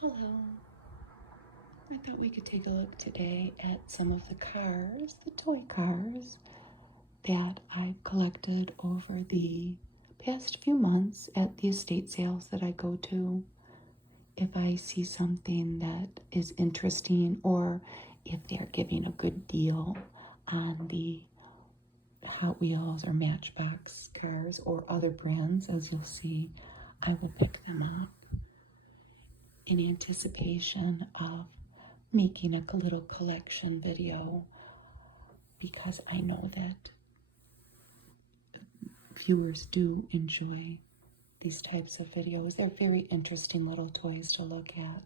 Hello. I thought we could take a look today at some of the cars, the toy cars, that I've collected over the past few months at the estate sales that I go to. If I see something that is interesting, or if they're giving a good deal on the Hot Wheels or Matchbox cars or other brands, as you'll see, I will pick them up in anticipation of making a little collection video, because I know that viewers do enjoy these types of videos. They're very interesting little toys to look at.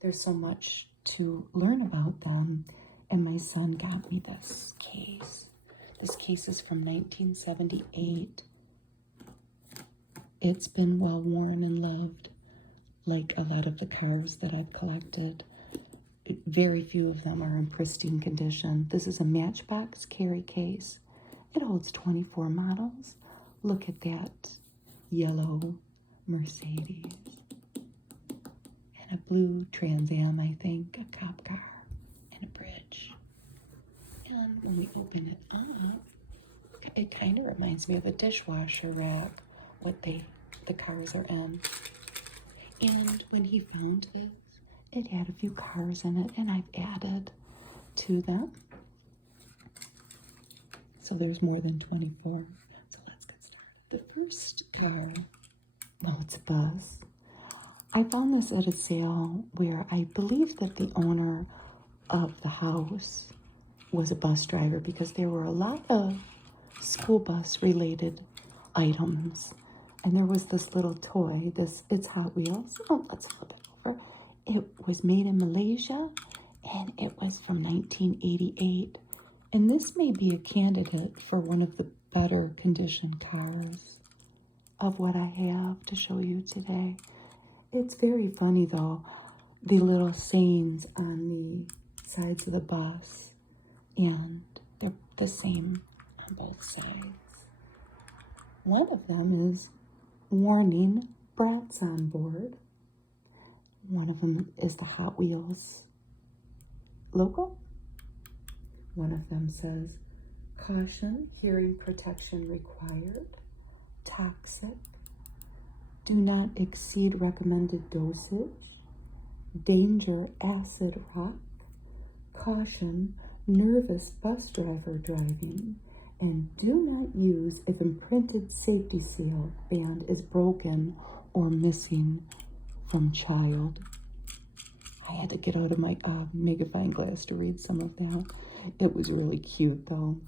There's so much to learn about them. And my son got me this case. This case is from 1978. It's been well worn and loved, like a lot of the cars that I've collected. Very few of them are in pristine condition. This is a Matchbox carry case. It holds 24 models. Look at that yellow Mercedes. And a blue Trans Am, I think, a cop car, and a bridge. And when we open it up, it kind of reminds me of a dishwasher rack, what the cars are in. And when he found this, it had a few cars in it, and I've added to them. So there's more than 24. So let's get started. The first car, well, it's a bus. I found this at a sale where I believe that the owner of the house was a bus driver, because there were a lot of school bus related items. And there was this little toy, it's Hot Wheels. Oh, let's flip it over. It was made in Malaysia, and it was from 1988. And this may be a candidate for one of the better conditioned cars of what I have to show you today. It's very funny though, the little sayings on the sides of the bus, and they're the same on both sides. One of them is warning, brats on board. One of them is the Hot Wheels logo. One of them says, caution, hearing protection required, toxic, do not exceed recommended dosage, danger, acid rock, caution, nervous bus driver driving, and do not use if imprinted safety seal band is broken or missing from child. I had to get out of my magnifying glass to read some of that. It was really cute though.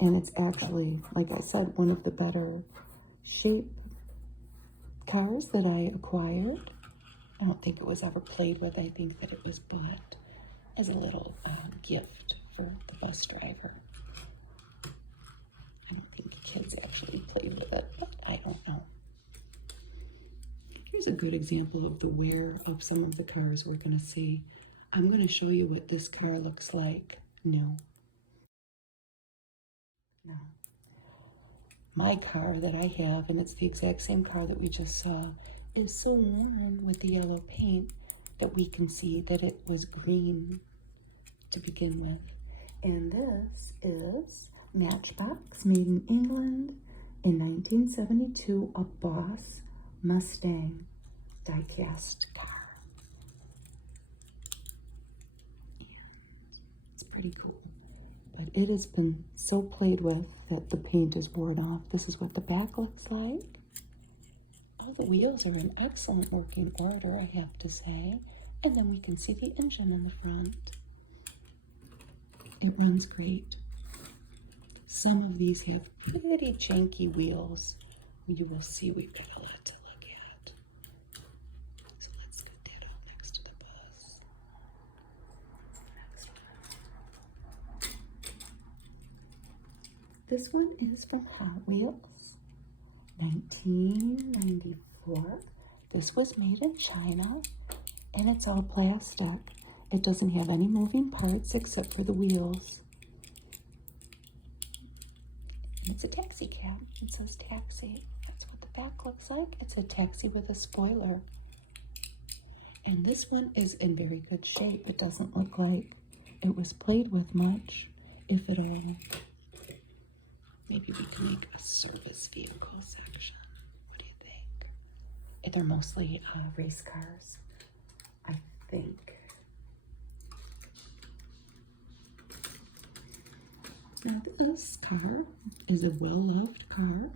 And it's actually, like I said, one of the better shape cars that I acquired. I don't think it was ever played with. I think that it was bought as a little gift for the bus driver. I don't think kids actually played with it, but I don't know. Here's a good example of the wear of some of the cars we're going to see. I'm going to show you what this car looks like new. Now, my car that I have, and it's the exact same car that we just saw, is so worn with the yellow paint that we can see that it was green to begin with. And this is Matchbox, made in England in 1972, a Boss Mustang die-cast car. And it's pretty cool, but it has been so played with that the paint is worn off. This is what the back looks like. All the wheels are in excellent working order, I have to say. And then we can see the engine in the front. It runs great. Some of these have pretty janky wheels. You will see we've got a lot to look at. So let's put that up next to the bus. Next one. This one is from Hot Wheels, 1994. This was made in China, and it's all plastic. It doesn't have any moving parts except for the wheels. It's a taxi cab. It says taxi. That's what the back looks like. It's a taxi with a spoiler. And this one is in very good shape. It doesn't look like it was played with much, if at all. Maybe we can make a service vehicle section. What do you think? They're mostly race cars, I think. Now this car is a well-loved car.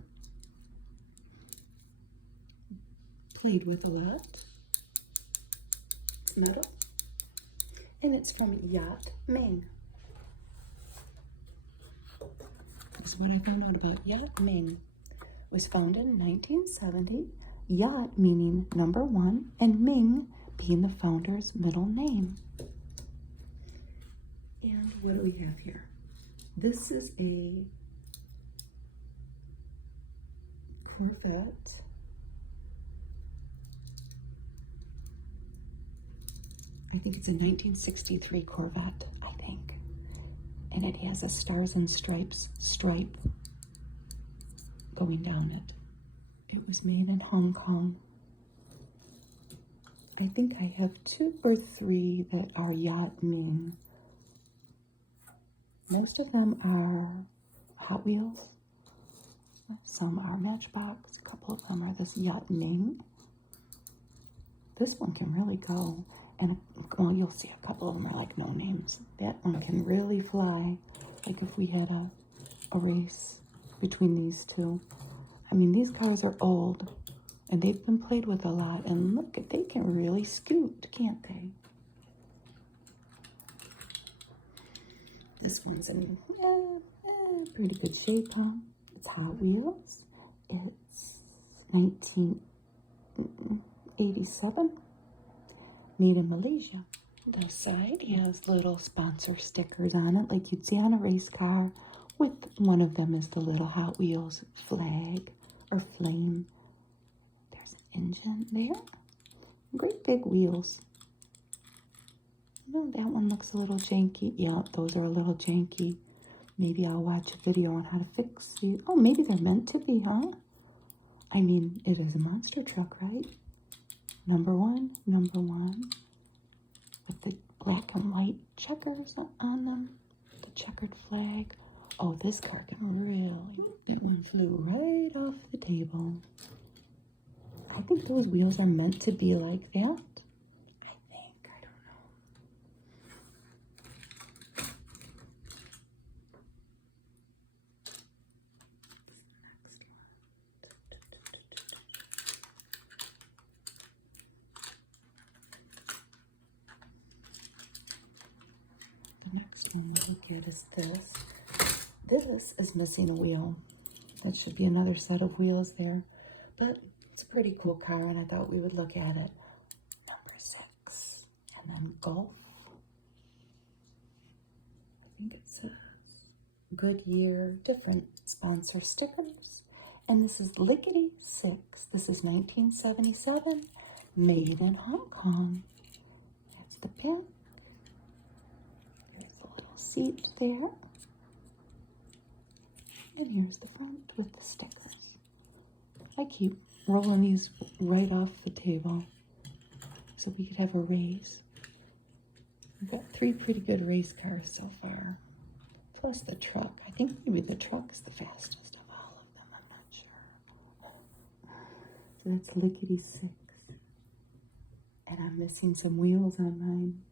Played with a lot. It's metal. And it's from Yacht Ming. This is what I found out about Yacht Ming. It was founded in 1970. Yacht meaning number one, and Ming being the founder's middle name. And what do we have here? This is a Corvette. I think it's a 1963 Corvette, I think. And it has a stars and stripes stripe going down it. It was made in Hong Kong. I think I have 2 or 3 that are Yacht Ming. Most of them are Hot Wheels. Some are Matchbox. A couple of them are this Yacht Ming. This one can really go. And, well, you'll see a couple of them are like no names. That one can really fly. Like if we had a race between these two. I mean, these cars are old. And they've been played with a lot. And look, they can really scoot, can't they? This one's in pretty good shape, huh? It's Hot Wheels. It's 1987. Made in Malaysia. The side has little sponsor stickers on it, like you'd see on a race car. With one of them is the little Hot Wheels flag or flame. There's an engine there. Great big wheels. No, that one looks a little janky. Yeah, those are a little janky. Maybe I'll watch a video on how to fix these. Oh, maybe they're meant to be, huh? I mean, it is a monster truck, right? Number one. With the black and white checkers on them. The checkered flag. Oh, this car can really... That one flew right off the table. I think those wheels are meant to be like that. Next one we get is this. This is missing a wheel. That should be another set of wheels there. But it's a pretty cool car, and I thought we would look at it. Number 6. And then Golf. I think it says Goodyear, different sponsor stickers. And this is Lickety 6. This is 1977. Made in Hong Kong. That's the pin. Seat there, and here's the front with the stickers. I keep rolling these right off the table so we could have a race. We've got 3 pretty good race cars so far, plus the truck. I think maybe the truck is the fastest of all of them. I'm not sure. So that's Lickety 6, and I'm missing some wheels on mine.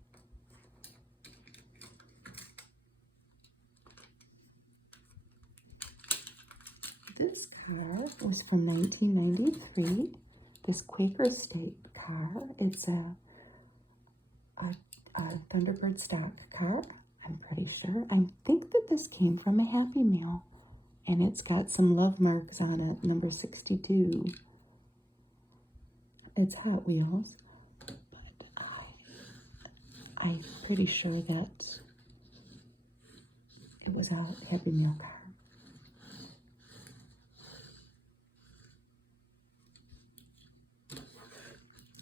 This car was from 1993. This Quaker State car. It's a Thunderbird stock car, I'm pretty sure. I think that this came from a Happy Meal. And it's got some love marks on it, number 62. It's Hot Wheels. But I'm pretty sure that it was a Happy Meal car.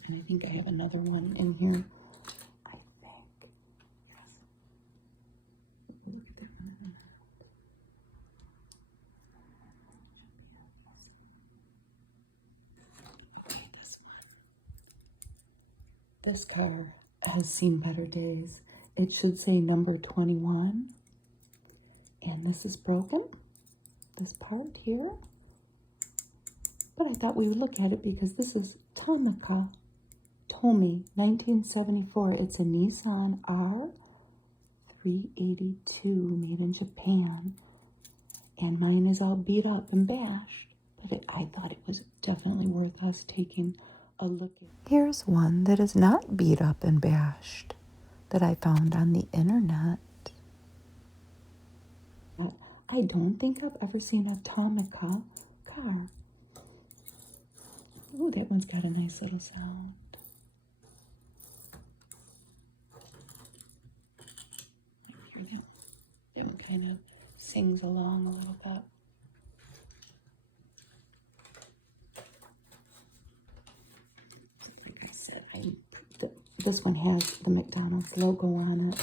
And I think I have another one in here. I think. Yes. Look at that one. Okay, this one. This car has seen better days. It should say number 21. And this is broken, this part here. But I thought we would look at it because this is Tomi, 1974. It's a Nissan R382 made in Japan. And mine is all beat up and bashed. But I thought it was definitely worth us taking a look at. Here's one that is not beat up and bashed that I found on the internet. I don't think I've ever seen a Tomica car. Oh, that one's got a nice little sound. That one kind of sings along a little bit. Like I said, this one has the McDonald's logo on it.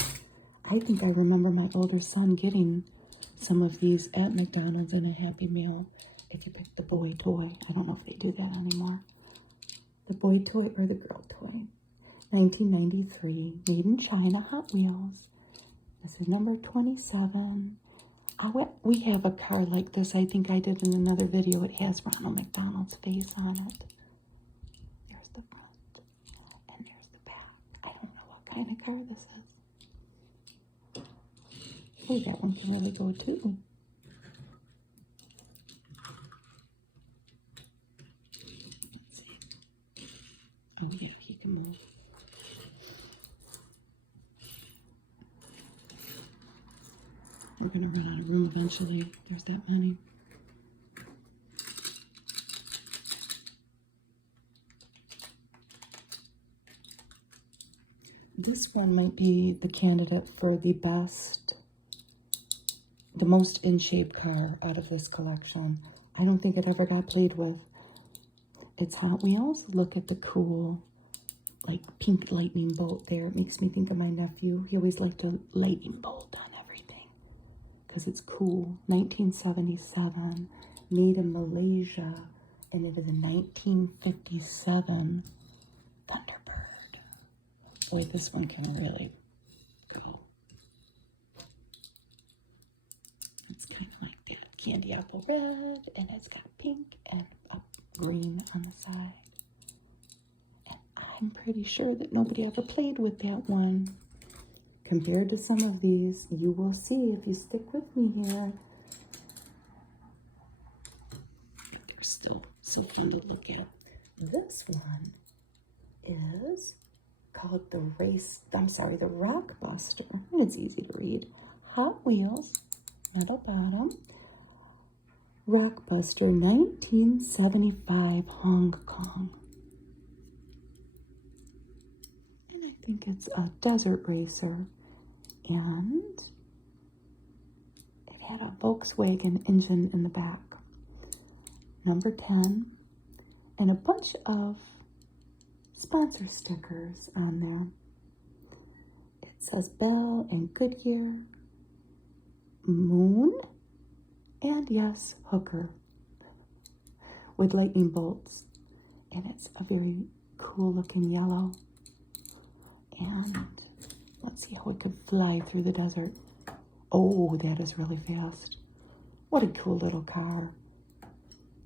I think I remember my older son getting some of these at McDonald's in a Happy Meal. If you pick the boy toy, I don't know if they do that anymore. The boy toy or the girl toy. 1993, made in China, Hot Wheels. This is number 27. We have a car like this. I think I did in another video. It has Ronald McDonald's face on it. There's the front and there's the back. I don't know what kind of car this is. Oh, that one can really go too. Let's see. Oh yeah, he can move. We're gonna run out of room eventually. There's that many. This one might be the candidate for the most in shape car out of this collection. I don't think it ever got played with. It's Hot Wheels. Look at the cool, like, pink lightning bolt there. It makes me think of my nephew. He always liked a lightning bolt on everything because it's cool. 1977, made in Malaysia, and it is a 1957 Thunderbird. Boy, this one can really go. It's kind of like that candy apple red, and it's got pink and a green on the side. And I'm pretty sure that nobody ever played with that one. Compared to some of these, you will see if you stick with me here. They're still so fun to look at. This one is called the Rockbuster. It's easy to read. Hot Wheels, metal bottom. Rockbuster, 1975, Hong Kong. And I think it's a desert racer. And it had a Volkswagen engine in the back. Number 10. And a bunch of sponsor stickers on there. It says Bell and Goodyear, Moon, and yes, Hooker, with lightning bolts. And it's a very cool looking yellow. And let's see how it could fly through the desert. Oh, that is really fast. What a cool little car.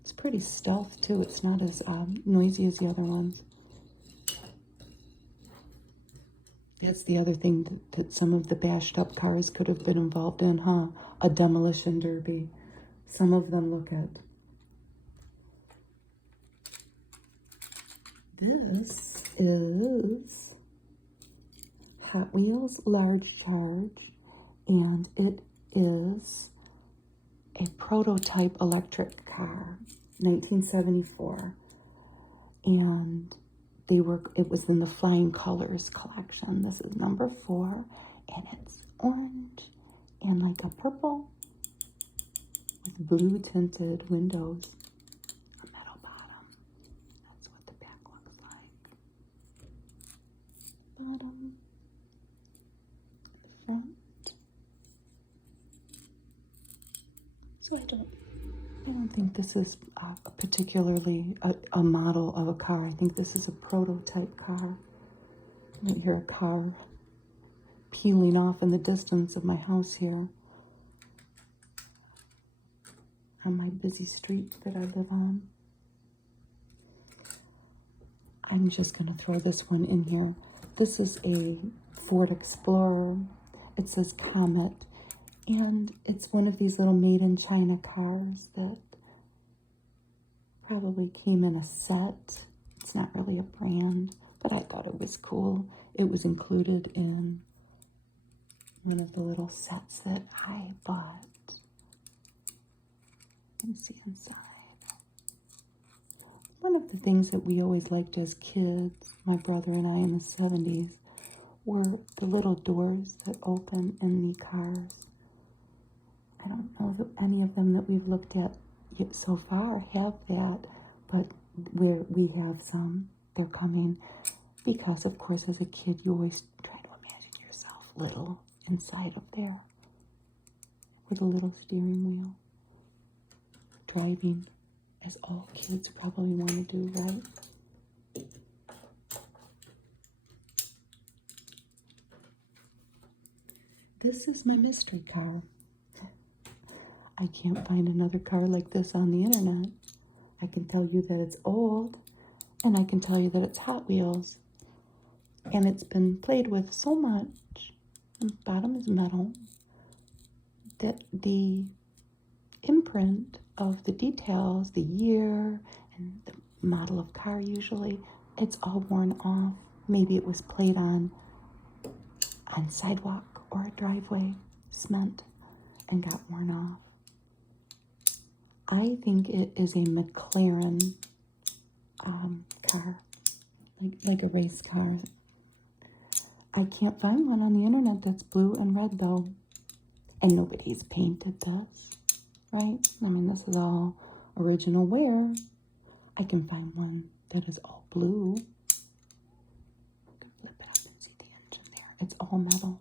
It's pretty stealth too. It's not as noisy as the other ones. That's the other thing that some of the bashed up cars could have been involved in, huh? A demolition derby. Some of them look at. This is Hot Wheels Large Charge, and it is a prototype electric car, 1974. And it was in the Flying Colors collection. This is number 4, and it's orange and like a purple with blue tinted windows, a metal bottom. That's what the back looks like. Bottom, the front. So I don't think this is particularly a model of a car. I think this is a prototype car. You hear a car peeling off in the distance of my house here on my busy street that I live on. I'm just going to throw this one in here. This is a Ford Explorer. It says Comet, and it's one of these little made-in-China cars that probably came in a set. It's not really a brand, but I thought it was cool. It was included in one of the little sets that I bought. Let me see inside. One of the things that we always liked as kids, my brother and I in the 70s, were the little doors that open in the cars. I don't know that any of them that we've looked at yet so far have that, but where we have some, they're coming. Because, of course, as a kid, you always try to imagine yourself little inside of there with a little steering wheel, driving, as all kids probably want to do, right? This is my mystery car. I can't find another car like this on the internet. I can tell you that it's old, and I can tell you that it's Hot Wheels. And it's been played with so much, the bottom is metal, that the imprint of the details, the year, and the model of car usually, it's all worn off. Maybe it was played on sidewalk or a driveway, cement, and got worn off. I think it is a McLaren car, like a race car. I can't find one on the internet that's blue and red though. And nobody's painted this, right? I mean, this is all original wear. I can find one that is all blue. Flip it up and see the engine there. It's all metal.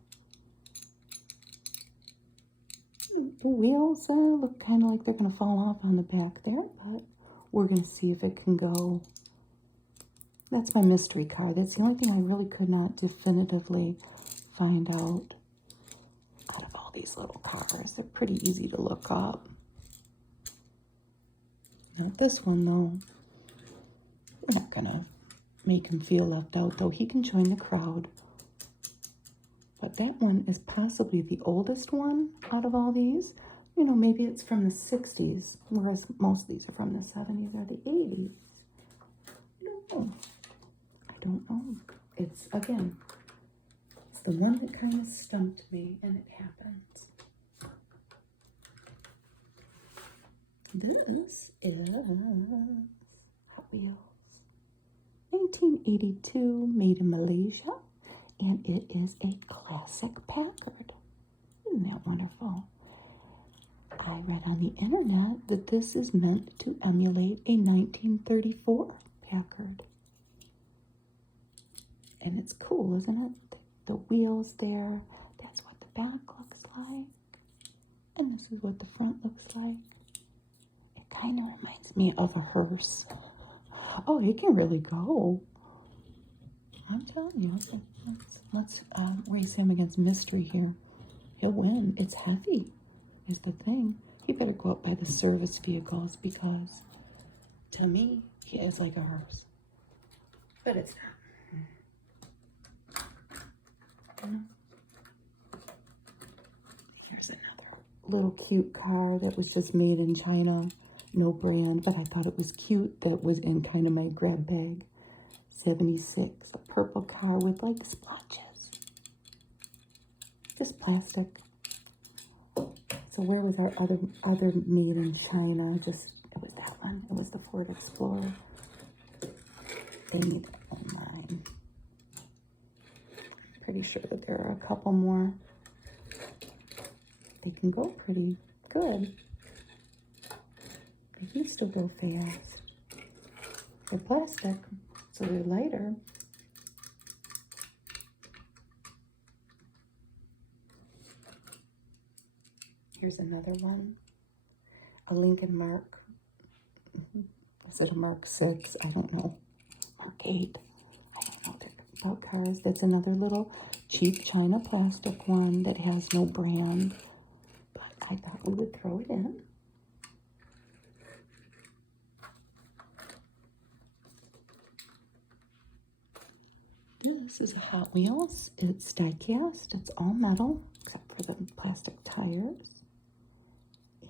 The wheels look kind of like they're going to fall off on the back there, but we're going to see if it can go. That's my mystery car. That's the only thing I really could not definitively find out of all these little cars. They're pretty easy to look up. Not this one, though. We're not going to make him feel left out, though. He can join the crowd. But that one is possibly the oldest one out of all these. You know, maybe it's from the 60s, whereas most of these are from the 70s or the 80s. I don't know. I don't know. It's, again, it's the one that kind of stumped me, and it happens. This is Hot Wheels. 1982, made in Malaysia, and it is a classic Packard. Isn't that wonderful? I read on the internet that this is meant to emulate a 1934 Packard. And it's cool, isn't it? The wheels there, that's what the back looks like. And this is what the front looks like. It kind of reminds me of a hearse. Oh, it can really go. I'm telling you, let's race him against Mystery here. He'll win. It's heavy, is the thing. He better go up by the service vehicles because, to me, he is like a hearse. But it's not. Here's another little cute car that was just made in China. No brand, but I thought it was cute. That was in kind of my grab bag. 76, a purple car with like splotches. Just plastic. So where was our other made in China? It was that one. It was the Ford Explorer. They need that online. Pretty sure that there are a couple more. They can go pretty good. They used to go fast. They're plastic, so they're lighter. Here's another one. A Lincoln Mark. Was it a Mark 6? I don't know. Mark 8. I don't know. They're about cars. That's another little cheap China plastic one that has no brand. But I thought we would throw it in. This is a Hot Wheels. It's die-cast. It's all metal, except for the plastic tires.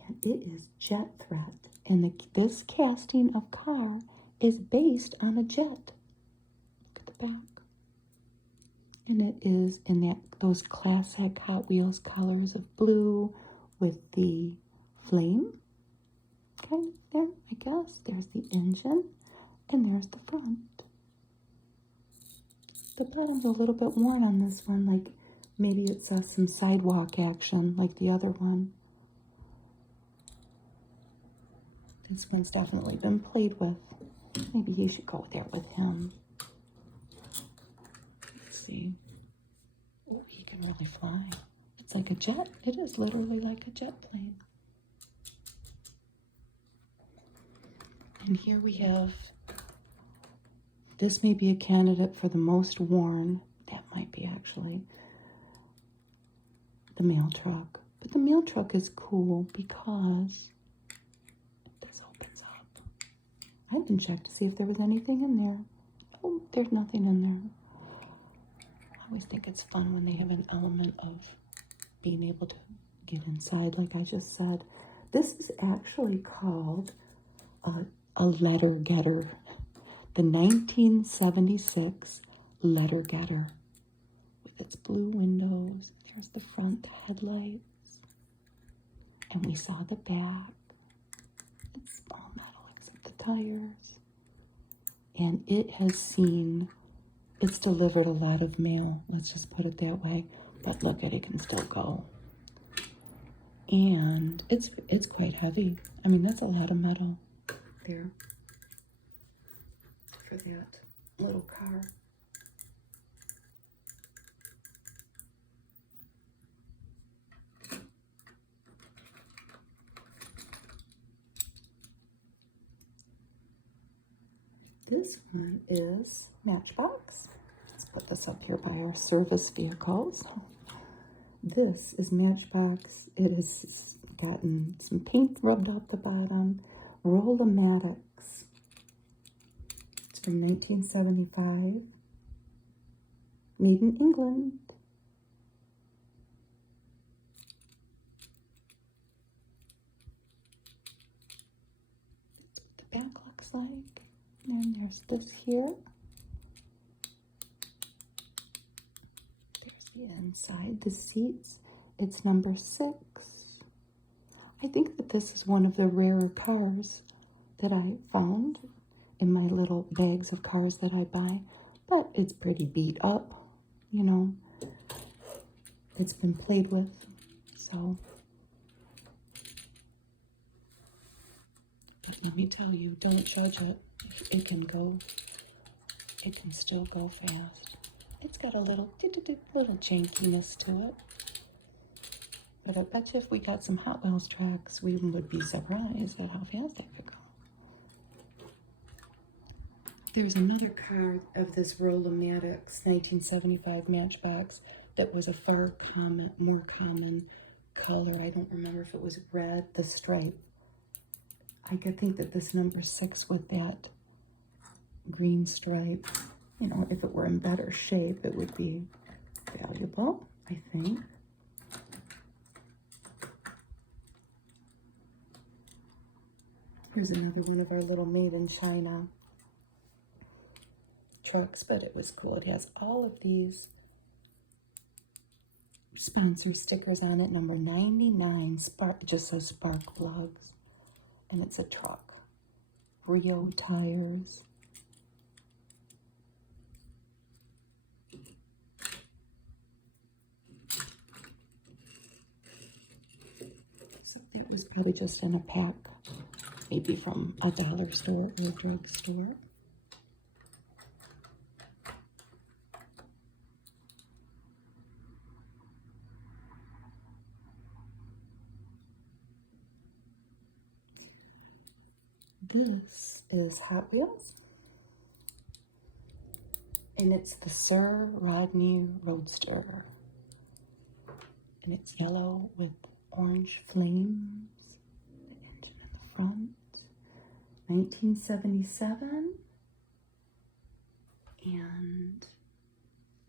And it is jet thread. And this casting of car is based on a jet. Look at the back. And it is in those classic Hot Wheels colors of blue with the flame. Kind of there, I guess. There's the engine. And there's the front. The bottom's a little bit worn on this one, like maybe it's some sidewalk action like the other one. This one's definitely been played with. Maybe he should go there with him. Let's see. Oh, he can really fly. It's like a jet. It is literally like a jet plane. And here we have, this may be a candidate for the most worn. That might be actually the mail truck. But the mail truck is cool because this opens up. I haven't checked to see if there was anything in there. Oh, there's nothing in there. I always think it's fun when they have an element of being able to get inside, like I just said. This is actually called a letter getter. The 1976 letter getter with its blue windows. There's the front headlights. And we saw the back. It's all metal except the tires. And it has seen, it's delivered a lot of mail. Let's just put it that way. But look at it, can still go. And it's quite heavy. I mean, that's a lot of metal there. For that little car. This one is Matchbox. Let's put this up here by our service vehicles. This is Matchbox. It has gotten some paint rubbed off the bottom. Roll-O-Matics. From 1975, made in England. That's what the back looks like. And there's this here. There's the inside, the seats. It's number 6. I think that this is one of the rarer cars that I found in my little bags of cars that I buy, but it's pretty beat up, you know. It's been played with, so. But let me tell you, don't judge it. It can still go fast. It's got a little jankiness to it. But I bet you if we got some Hot Wheels tracks, we would be surprised at how fast it could go. There's another car of this Roll-O-Matics 1975 Matchbox that was a more common color. I don't remember if it was red, the stripe. I could think that this number 6 with that green stripe, you know, if it were in better shape, it would be valuable, I think. Here's another one of our little made in China trucks, but it was cool. It has all of these sponsor stickers on it. Number 99, it just says spark plugs. And it's a truck. Rio tires. So that was probably just in a pack, maybe from a dollar store or a drugstore. This is Hot Wheels. And it's the Sir Rodney Roadster. And it's yellow with orange flames. The engine in the front. 1977. And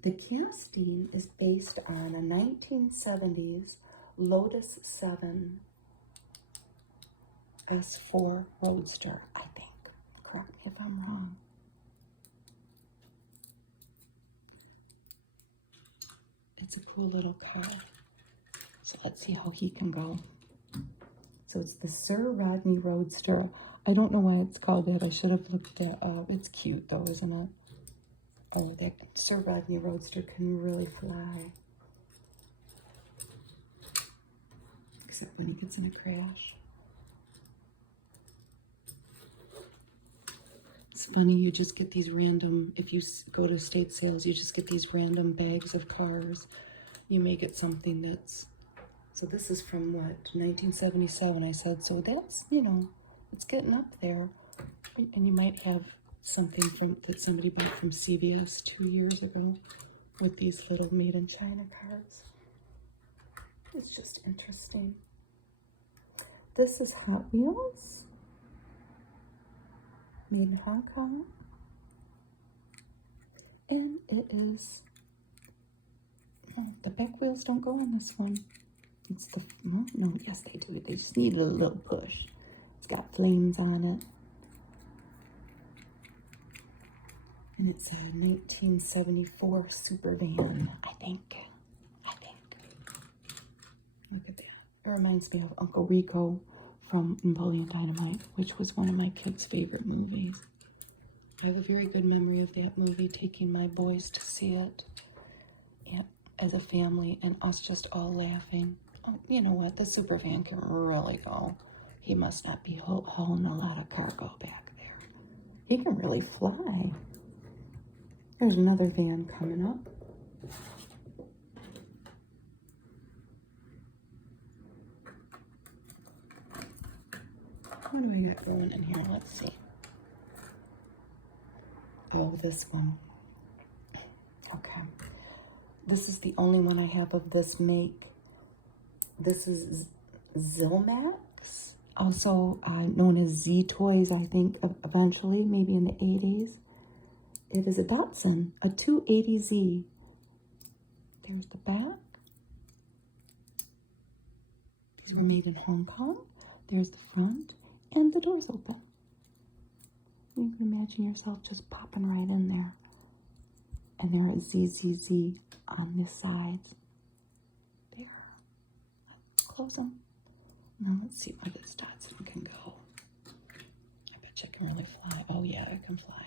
the casting is based on a 1970s Lotus 7 S4 Roadster, I think. Correct me if I'm wrong. It's a cool little car. So let's see how he can go. So it's the Sir Rodney Roadster. I don't know why it's called that. I should have looked that up. It's cute though, isn't it? Oh, that Sir Rodney Roadster can really fly. Except when he gets in a crash. It's funny, you just get these random, if you go to estate sales, you just get these random bags of cars. You may get something that's, so this is from what, 1977, I said. So that's, you know, it's getting up there. And you might have something from that somebody bought from CVS 2 years ago with these little made in China cards. It's just interesting. This is Hot Wheels, made in Hong Kong, and it is, oh, the back wheels don't go on this one. It's the, well, no, yes they do, they just need a little push. It's got flames on it. And it's a 1974 super van, I think. Look at that. It reminds me of Uncle Rico from Napoleon Dynamite, which was one of my kids' favorite movies. I have a very good memory of that movie, taking my boys to see it as a family, and us just all laughing. Oh, you know what? The super van can really go. He must not be hauling a lot of cargo back there. He can really fly. There's another van coming up. What do we got going in here? Let's see. Oh, this one. Okay. This is the only one I have of this make. This is Zilmax, also known as Z Toys, I think, eventually, maybe in the 80s. It is a Datsun, a 280Z. There's the back. These were made in Hong Kong. There's the front, and the door's open. You can imagine yourself just popping right in there. And there is ZZZ on the sides. There. Let's close them. Now let's see where this Datsun can go. I bet you I can really fly. Oh yeah, I can fly.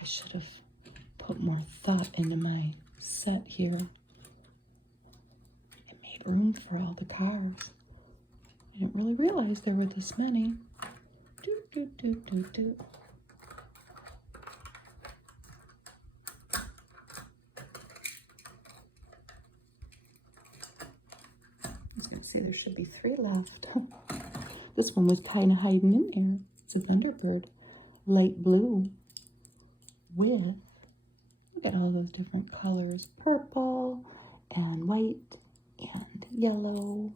I should have put more thought into my set here. It made room for all the cars. I didn't really realize there were this many. Do. I was going to say there should be 3 left. This one was kind of hiding in there. It's a Thunderbird, light blue with, look at all those different colors, purple and white and yellow.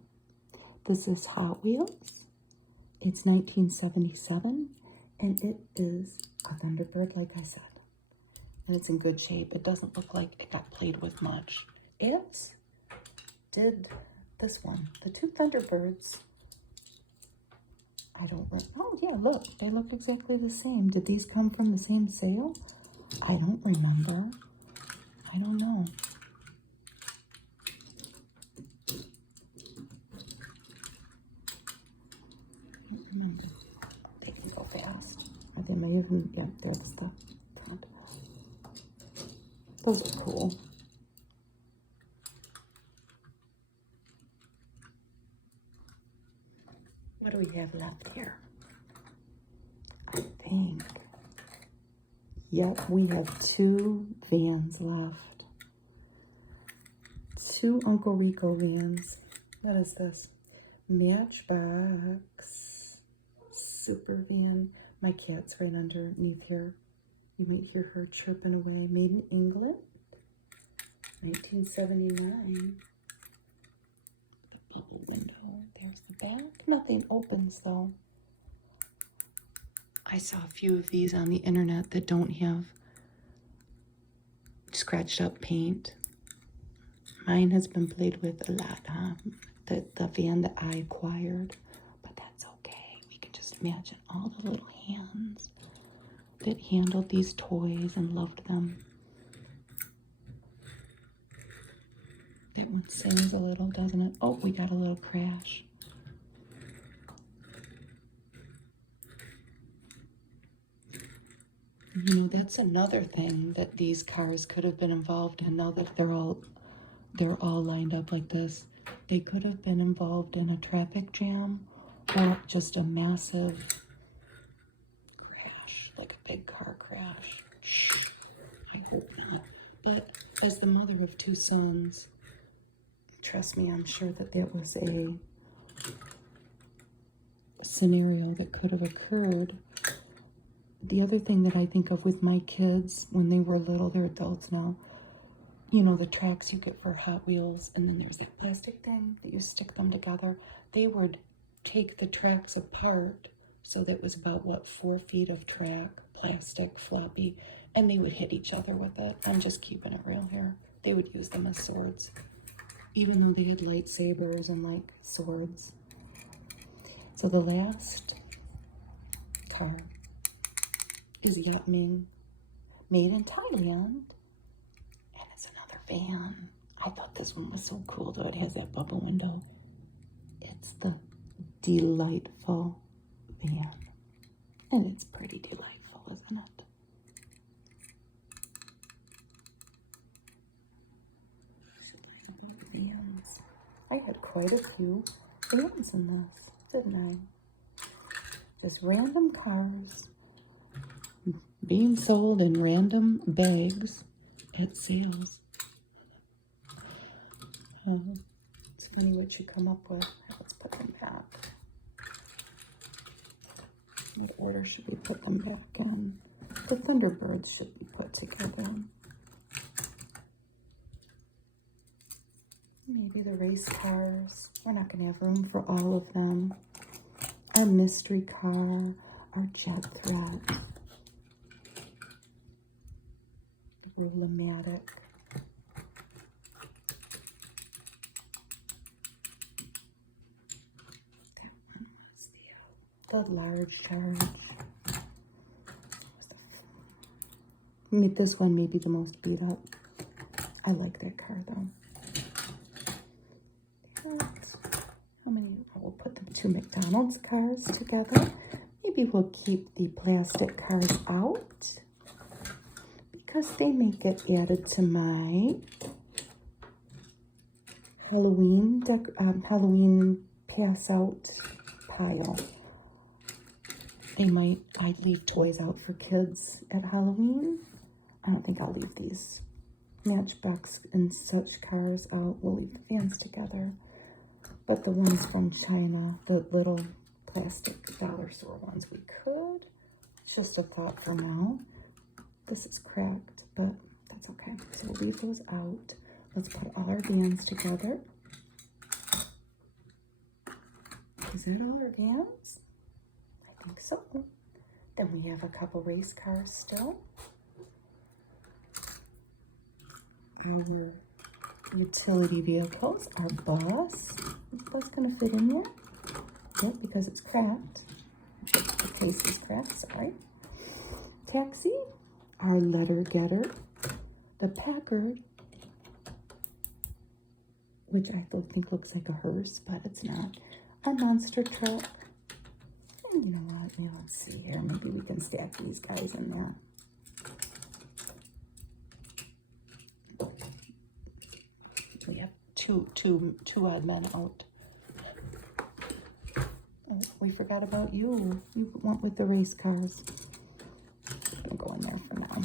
This is Hot Wheels. It's 1977, and it is a Thunderbird, like I said. And it's in good shape. It doesn't look like it got played with much. As did this one. The 2 Thunderbirds, I don't remember. Oh, yeah, look. They look exactly the same. Did these come from the same sale? I don't remember. I don't know. They can go fast. Or they may even, yeah, there's the front. Those are cool. What do we have left here? I think, yep, we have 2 vans left. 2 Uncle Rico vans. What is this? Matchbox super van. My cat's right underneath here. You might hear her chirping away. Made in England, 1979. The bubble window. There's the back. Nothing opens though. I saw a few of these on the internet that don't have scratched up paint. Mine has been played with a lot, huh? The van that I acquired, but that's okay. We can just imagine all the little hands that handled these toys and loved them. That one sings a little, doesn't it? Oh, we got a little crash. You know, that's another thing that these cars could have been involved in. Now that they're all lined up like this, they could have been involved in a traffic jam or just a massive crash, like a big car crash. Shh, I hope not. But as the mother of 2 sons, trust me, I'm sure that that was a scenario that could have occurred. The other thing that I think of with my kids when they were little, they're adults now, you know, the tracks you get for Hot Wheels, and then there's that plastic thing that you stick them together. They would take the tracks apart, so that was about, what, 4 feet of track, plastic, floppy, and they would hit each other with it. I'm just keeping it real here. They would use them as swords, even though they had lightsabers and, like, swords. So the last car is Yap Ming, made in Thailand. Van. I thought this one was so cool though. It has that bubble window. It's the delightful van. And it's pretty delightful, isn't it? Vans. I had quite a few vans in this, didn't I? Just random cars being sold in random bags at sales. It's funny what you come up with. Let's put them back. What order should we put them back in? The Thunderbirds should be put together. Maybe the race cars. We're not going to have room for all of them. Our mystery car, our jet threat, Roll-O-Matic. The large charge. This one may be the most beat up. I like that car though. How many? We'll put the 2 McDonald's cars together. Maybe we'll keep the plastic cars out because they may get added to my Halloween pass out pile. I'd leave toys out for kids at Halloween. I don't think I'll leave these Matchbox and such cars out. We'll leave the vans together. But the ones from China, the little plastic dollar store ones, we could. It's just a thought for now. This is cracked, but that's okay. So we'll leave those out. Let's put all our vans together. Is that all our vans? I think so. Then we have a couple race cars still. Our utility vehicles, our bus. Is the bus going to fit in there? Yep, because it's cracked. The case is cracked, sorry. Taxi, our letter getter, the Packard, which I think looks like a hearse, but it's not. Our monster truck. And you know what? Let's see here. Maybe we can stack these guys in there. We have two odd men out. Oh, we forgot about you. You went with the race cars. I'm gonna go in there for now.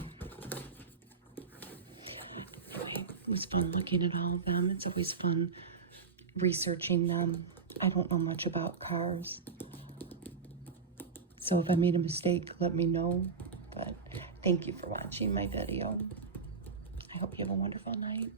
Anyway, it was fun looking at all of them. It's always fun researching them I don't know much about cars. So if I made a mistake, let me know. But thank you for watching my video. I hope you have a wonderful night.